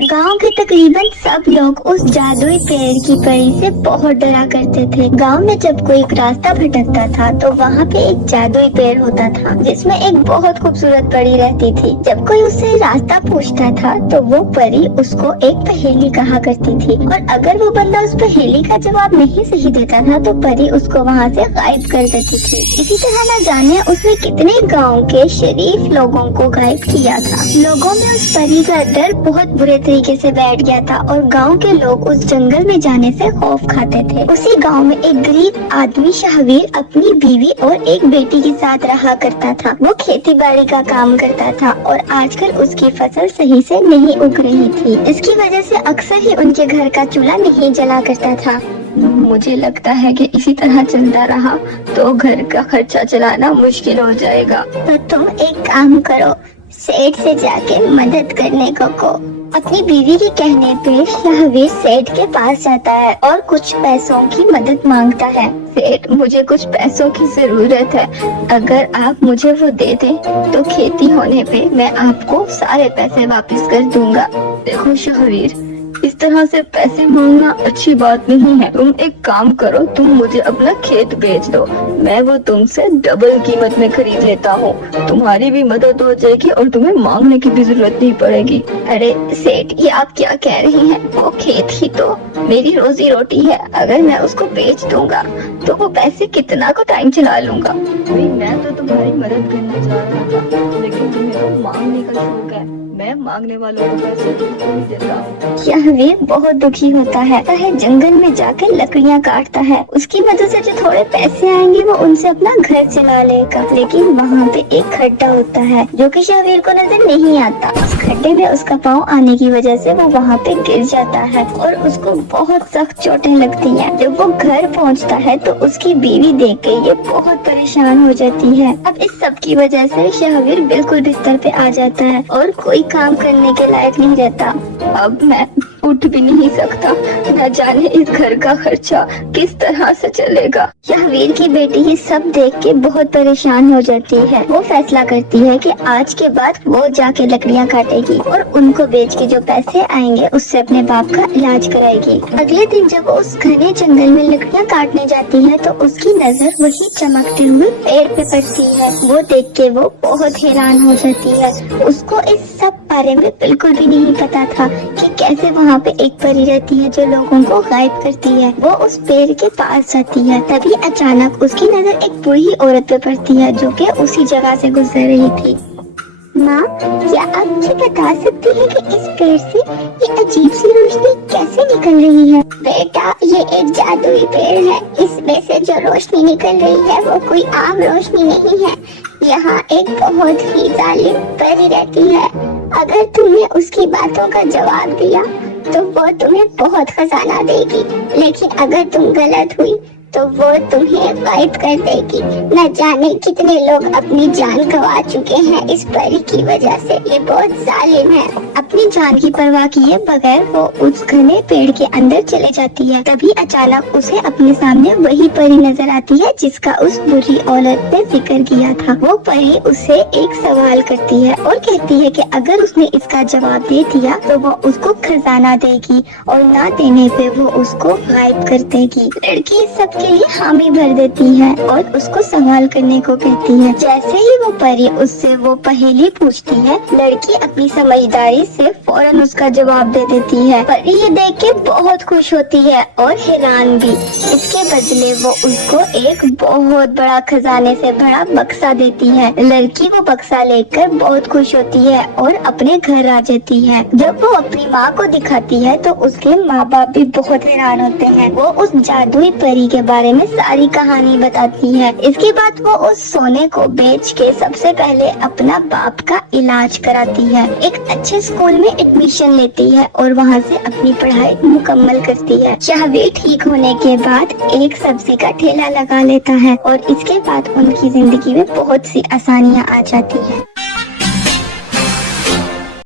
गांव के तकरीबन सब लोग उस जादुई पेड़ की परी से बहुत डरा करते थे। गांव में जब कोई रास्ता भटकता था तो वहाँ पे एक जादुई पेड़ होता था जिसमें एक बहुत खूबसूरत परी रहती थी। जब कोई उससे रास्ता पूछता था तो वो परी उसको एक पहेली कहा करती थी और अगर वो बंदा उस पहेली का जवाब नहीं सही देता था तो परी उसको वहाँ से गायब कर देती थी। इसी तरह न जाने उसने कितने गाँव के शरीफ लोगों को गायब किया था। लोगों में उस परी का डर बहुत बुरे तरीके से बैठ गया था और गांव के लोग उस जंगल में जाने से खौफ खाते थे। उसी गांव में एक गरीब आदमी शाहवीर अपनी बीवी और एक बेटी के साथ रहा करता था। वो खेती बाड़ी का काम करता था और आजकल उसकी फसल सही से नहीं उग रही थी। इसकी वजह से अक्सर ही उनके घर का चूल्हा नहीं जला करता था। मुझे लगता है कि इसी तरह चलता रहा तो घर का खर्चा चलाना मुश्किल हो जाएगा। तो तुम एक काम करो, सेठ से जाके मदद करने को। अपनी बीवी के कहने पे शाहवीर सेठ के पास जाता है और कुछ पैसों की मदद मांगता है। सेठ, मुझे कुछ पैसों की जरूरत है, अगर आप मुझे वो दे दें तो खेती होने पे मैं आपको सारे पैसे वापस कर दूंगा। देखो शाहवीर, इस तरह से पैसे मांगना अच्छी बात नहीं है। तुम एक काम करो, तुम मुझे अपना खेत बेच दो, मैं वो तुमसे डबल कीमत में खरीद लेता हूँ। तुम्हारी भी मदद हो जाएगी और तुम्हें मांगने की भी जरूरत नहीं पड़ेगी। अरे सेठ, ये आप क्या कह रही हैं? वो खेत ही तो मेरी रोजी रोटी है, अगर मैं उसको बेच दूंगा तो वो पैसे कितना को टाइम चला लूंगा। मैं तो तुम्हारी मदद करने जा रहा था, लेकिन तुम्हें तो मांगने का शौक है। मैं मांगने वालों को पैसे नहीं देता हूँ। शाहवीर बहुत दुखी होता है जंगल में जाकर लकड़ियाँ काटता है। उसकी मदद से जो थोड़े पैसे आएंगे वो उनसे अपना घर चला लेगा। लेकिन वहाँ पे एक खड्डा होता है जो कि शाहवीर को नजर नहीं आता। उस खड्डे में उसका पाँव आने की वजह से वो वहाँ पे गिर जाता है और उसको बहुत सख्त चोटें लगती हैं। जब वो घर पहुँचता है तो उसकी बीवी देख के ये बहुत परेशान हो जाती है। अब इस सब की वजह से शाहवीर बिल्कुल बिस्तर पे आ जाता है और कोई काम करने के लायक नहीं रहता। अब मैं उठ भी नहीं सकता, न जाने इस घर का खर्चा किस तरह से चलेगा। शाहवीर की बेटी ये सब देख के बहुत परेशान हो जाती है। वो फैसला करती है कि आज के बाद वो जाके लकड़ियाँ काटेगी और उनको बेच के जो पैसे आएंगे उससे अपने बाप का इलाज कराएगी। अगले दिन जब वो उस घने जंगल में लकड़ियाँ काटने जाती है तो उसकी नजर वही चमकते हुए पेड़ पे पड़ती है। वो देख के वो बहुत हैरान हो जाती है। उसको इस सब बारे में बिल्कुल भी नहीं पता था कि कैसे वहाँ पे एक परी रहती है जो लोगों को गायब करती है। वो उस पेड़ के पास जाती है, तभी अचानक उसकी नजर एक बूढ़ी औरत पे पड़ती है जो कि उसी जगह से गुजर रही थी। माँ, क्या आप मुझे बता सकती हैं कि इस पेड़ से ये अजीब सी रोशनी कैसे निकल रही है? बेटा, ये एक जादुई पेड़ है, इसमें से जो रोशनी निकल रही है वो कोई आम रोशनी नहीं है। यहाँ एक बहुत ही जालिम परी रहती है, अगर तुमने उसकी बातों का जवाब दिया तो वो तुम्हें बहुत खजाना देगी, लेकिन अगर तुम गलत हुई तो वो तुम्हें गायब कर देगी। न जाने कितने लोग अपनी जान गंवा चुके हैं इस परी की वजह से। ये बहुत जालिम है। अपनी जान की परवाह किए बगैर वो उस घने पेड़ के अंदर चले जाती है। तभी अचानक उसे अपने सामने वही परी नजर आती है जिसका उस बुरी औरत ने जिक्र किया था। वो परी उसे एक सवाल करती है और कहती है कि अगर उसने इसका जवाब दे दिया तो वो उसको खजाना देगी और ना देने पे वो उसको गायब कर देगी। लड़की इस सब के लिए हामी भर देती है और उसको सवाल करने को कहती है। जैसे ही वो परी उससे वो पहेली पूछती है, लड़की अपनी समझदारी से फौरन उसका जवाब दे देती है। परी ये देख के बहुत खुश होती है और हैरान भी। इसके बदले वो उसको एक बहुत बड़ा खजाने से भरा बक्सा देती है। लड़की वो बक्सा लेकर बहुत खुश होती है और अपने घर आ जाती है। जब वो अपनी माँ को दिखाती है तो उसके माँ बाप भी बहुत हैरान होते हैं। वो उस जादुई परी के बारे में सारी कहानी बताती है। इसके बाद वो उस सोने को बेच के सबसे पहले अपना बाप का इलाज कराती है, एक अच्छे स्कूल में एडमिशन लेती है और वहाँ से अपनी पढ़ाई मुकम्मल करती है। शाहवीर ठीक होने के बाद एक सब्जी का ठेला लगा लेता है और इसके बाद उनकी जिंदगी में बहुत सी आसानियाँ आ जाती है।